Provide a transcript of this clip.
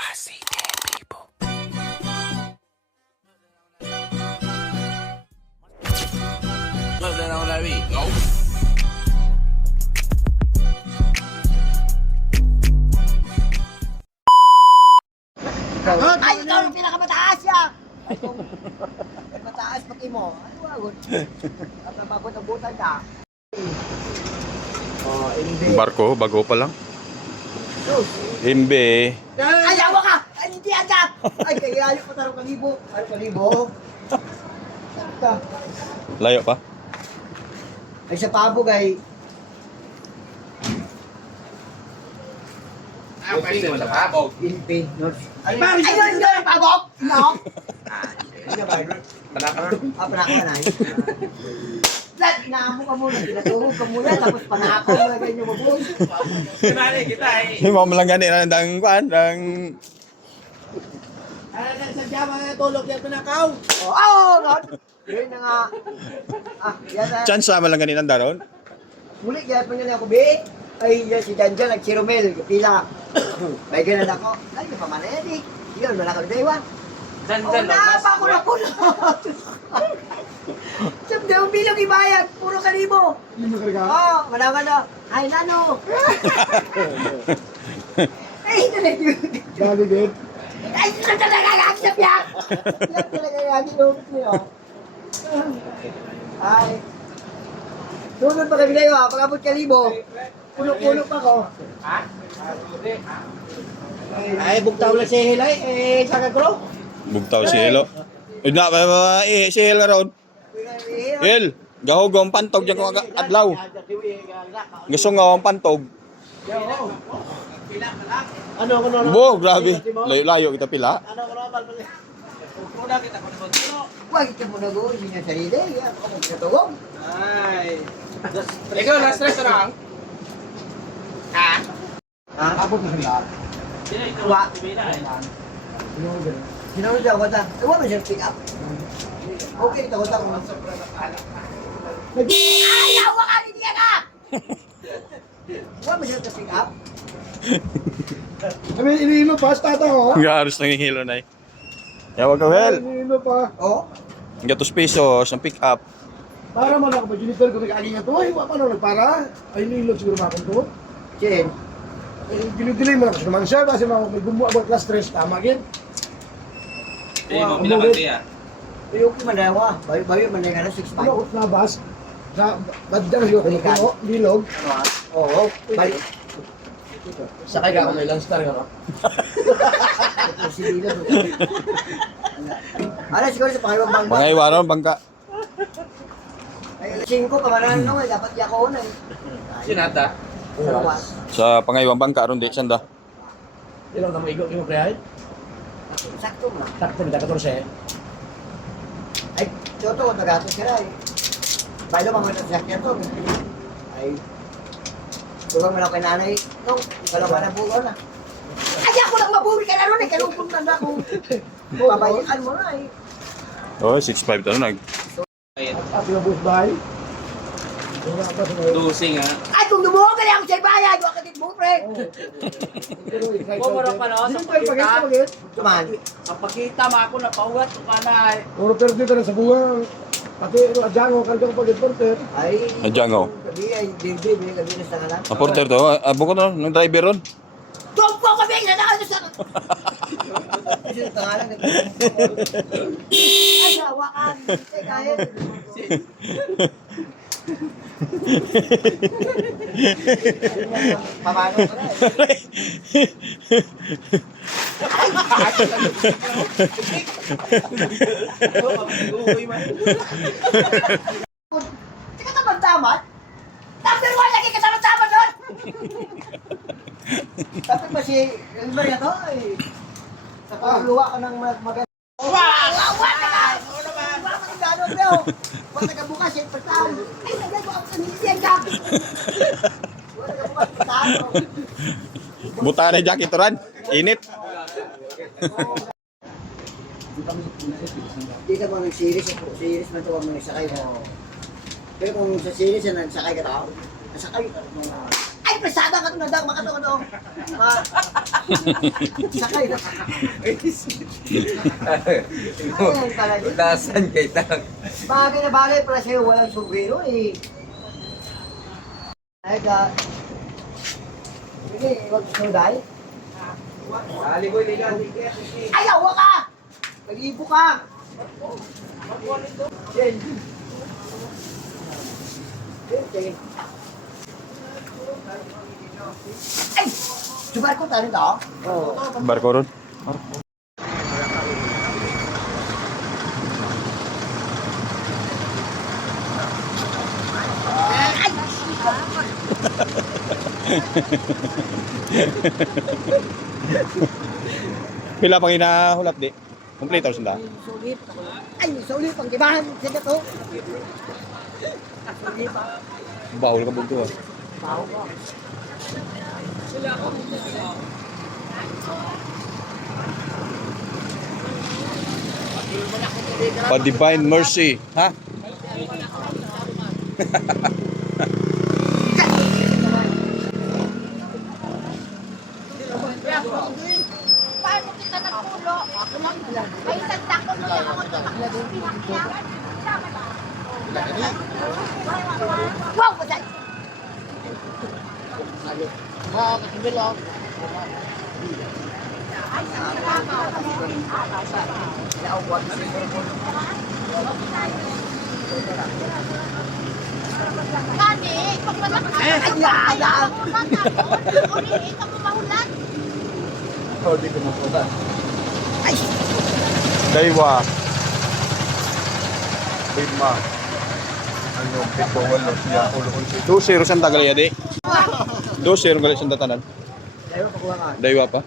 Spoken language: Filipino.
I see dead people. What's that on that beat? No. Ay, ikaw ang pinakamataas siya! Ay, kung mataas pati mo, ano wag? At mabot-abutan ka. Oh, hindi. Barko, bago pa lang. Sus. Imbe. Ay, awa ka! Ay, hindi agad! Ay, kaya ayaw pa tarong kalibo. Ano kalibo? Saan ka? Layo pa? Ay, sa pabog ay... Okay, sa pabog. Ilpe. Ay, yun, yun! Pabog! No? Panaka. Panako na. Lahat, inaamo ka muna. Pinatuhog ka muna. Tapos panako mo na ganyan mabuhay. Kinali kita eh. Hindi mo lang gani na ng kuan, ng Sadya mga tulog yan pinakaw. Oh, God! Yun na nga. Ah, yan na. chance man lang gani ng daron. Muli, kaya pa nila ako, be. Ay, yan si Janjan, nag-siromel. Pila. May ganun ako. Ay, pa man yan eh. Yun, wala kami daywa. Oh, na, pa ko na. Sabi ang bilog ibayag, puro kanibo. Oh, malaman na. Ay, nano. Ay, talaga. Gabi din. Ay, talaga kakasap yan. Yan talaga yan, inubit niyo. Ay. Sunod pa kami kayo ha, pag-abot kalibo. Puno-puno pa ko. Ay, bugtaw lang si Hilay. Saka kro. Bugtaw si Helo. Na si Helo ron. Hel, gahog ang pantog diyan ko adlaw. Gusto nga ang pantog. Ano? Bo, grabe. Layo-layo kita pila. Ano? Huwag ka muna go, hindi niya sarili. Ako magkatugong. Ay. Ikaw, na-stress na lang. Ha? Ha? Abot na sila. Kuha. Sinunod ako ta. Huwag mo siya pick up. Okay, ito ko ta. Ay, hawa ka! Hindi ka! Huwag mo siya pick up. Kami iniino pa, tata ko. Garos nang Helo na. Yawag ka, Hel. Iniino pa. Oh? Gatos pesos ng pick up. Para man ako mag-junitor ko nag-aging ito. Ay, wala pa na nagpara. Ay, nilog siguro makon to. Chen. Ay, dilay mo na kasi naman siya. Kasi may gumawa about class 3. Tama gin. Hindi mo pinakati ah. Ay, okay man na ako. Bayo man na ka na 6'5". Ano, na bas. Sa badjang siya. Ano, bilog. Ano ha? Oo. Balik. Sakay ka ako may Lanstar ka. Si Dilo. Ano, siguro sa pangalawang bangka. Mga iwaron bangka. Ay, 5 pa man na dapat yako na eh. Sinata. Salamat. Sa pangayawang bangka ron di sanda. Ilang na maigo yung prehay? Sakto mo. Takto nila 14. Ay, Choto, nagatos ka na eh. Bailo pa man sa sakyan to. Ay, tuwag mo lang kay nanay. No, ikaw lang na buo na. Ay, ako lang mabuhi ka na ron eh. Kalungkong tanda ko. Pabayaan mo na eh. Oh, 6'5 to nag. At yung bus bahay. Dusing ha. Ay, kung lumuhog ka na ako sa ibaya, doon ka din mo, pre. Pumura pa no, sa pagkita. Tuman. Ang pagkita mo ako napaugat ko ka na. Puro perdi ka na sa buwang. Pati ano, adyango, kandang pag-porter. Ay, Adyango. Gabi ay dibdib, gabi na sa kanan. Ang porter to, abo ko to, ng driver ron. Tumpo kami na nakano sa... Kasi sa tangalan. Ay, hawakan. Ay, kaya. Pamano ko na eh. Hindi ka tamad-tamad? Number 1 lagi ka tamad-tamad doon! Dapat ba si Elmer yan to? Nakakuluwa ka ng maganda. Wow! Wala ka! Wala ka ng gano'n, bro! Wala ka bukas, eh, pertahan. Ay, nagagawa ako sa nilisiyan ka! Wala ka bukas, pertahan. Buta na jacket ron. Init. Hindi ka mga nag-series, series man ito, mga nagsakay mo. Pero kung sa series na nagsakay ka tao, nasakay ka. Ay, presada ka ito, nadang, makato ka ito. Sakay na. Ayun pala yun. Ulasan kay Tang. Bagay na bagay para sa'yo, walang sombrero eh. Ay, ka. Sige, huwag suday. Aliboy nila. Ayaw, huwag ka! Nag-iibo ka! Yan. Yan. Ay! Subar ko tayo ito? Oo. Barko ron. Pila pang hinahulap di? Kompleto sunda. Sulit. Ay, sulit. Pang kibahan. Sige to. Bawal ka bunto ah. Pa divine mercy, ha? Paano kita nagpulo? May isang takon mo lang ako pinakyakan. Sama ba? Wow! Masay! Kani, pag malakas Ay, ay! ikaw mo mahulat. Daywa. Lima. Ano, pito, walo, siya, ulo, 2-0 siyang tagal ya di? 2-0 galit siyang tatanan. Ayaw, pakuha ka. Daywa pa?